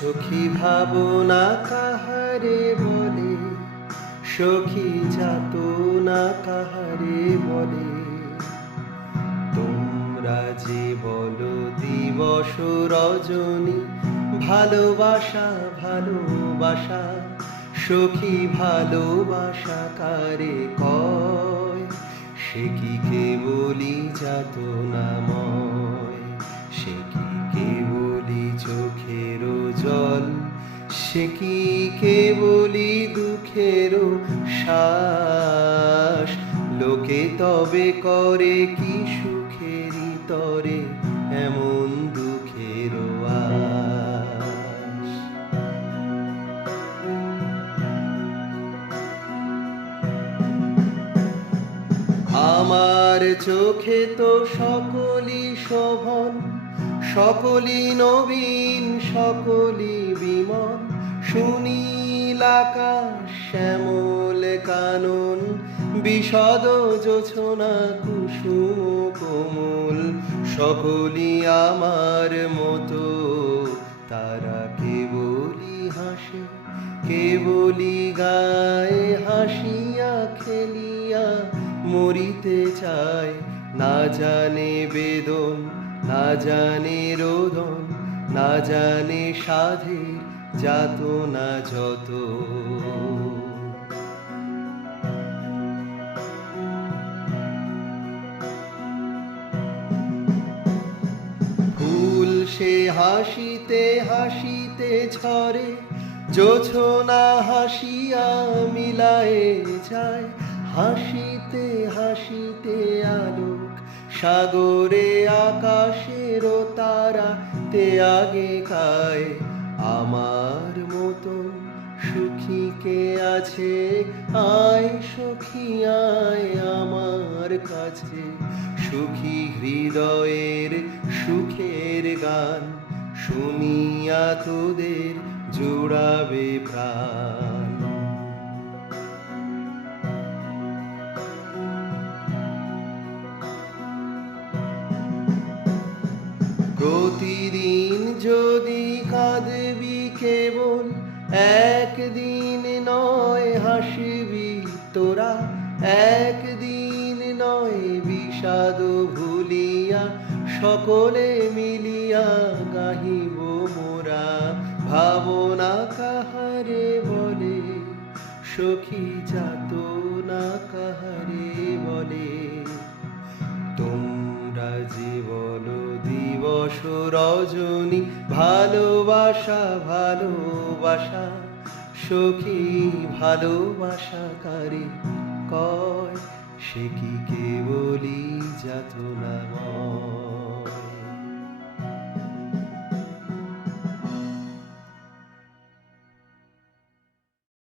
সখী ভাবনা কাহারে বলে? সখী যাত না কাহারে বলে? তোমরা যে বলো দিবস রজনী, ভালোবাসা ভালোবাসা। সখী ভালোবাসা কারে কয়? সে কি কেবলি যাত নাময় সে কি কেবলি দুঃখের শ্বাস? লোকে তবে করে কি সুখেরই তরে, এমন দুঃখের আমার চোখে তো সকলই শোভন, সকলই নবীন, সকলই বিমন সুনীল আকাশ, শ্যামল কানন, বিশদ জোছনা কুসুম কোমল সকলই আমার মতো। তারা কেবলই হাসে, কেবলই গায়ে হাসিয়া খেলিয়া মরিতে চায়। না জানে বেদন, না জানে রোদন, না জানে সাধের যাত না যত। ফুল সে হাসিতে হাসিতে ঝরে, জোছনা হাসিয়া মিলায়ে যায়। হাসিতে হাসিতে আলোক, সাগরে আকাশের তারা তে আগে খায় আমার মতন সুখী কে আছে? আয় সখী, আয় আমার কাছে। সুখী হৃদয়ের সুখের গান শুনিয়া তোদের জোড়াবে প্রাণ। প্রতিদিন যদি কেবল একদিন নয় হাসবি তোরা, একদিন নয় বিষাদ ভুলিয়া, সকলে মিলিয়া গাহিব মোরা। ভাবনা কাহারে বলে, সখী যাত না কাহারে বলে। দিবস রজনী ভালোবাসা ভালোবাসা সখী ভালোবাসা কারে কয়? সে কি বলি যাত না নাময়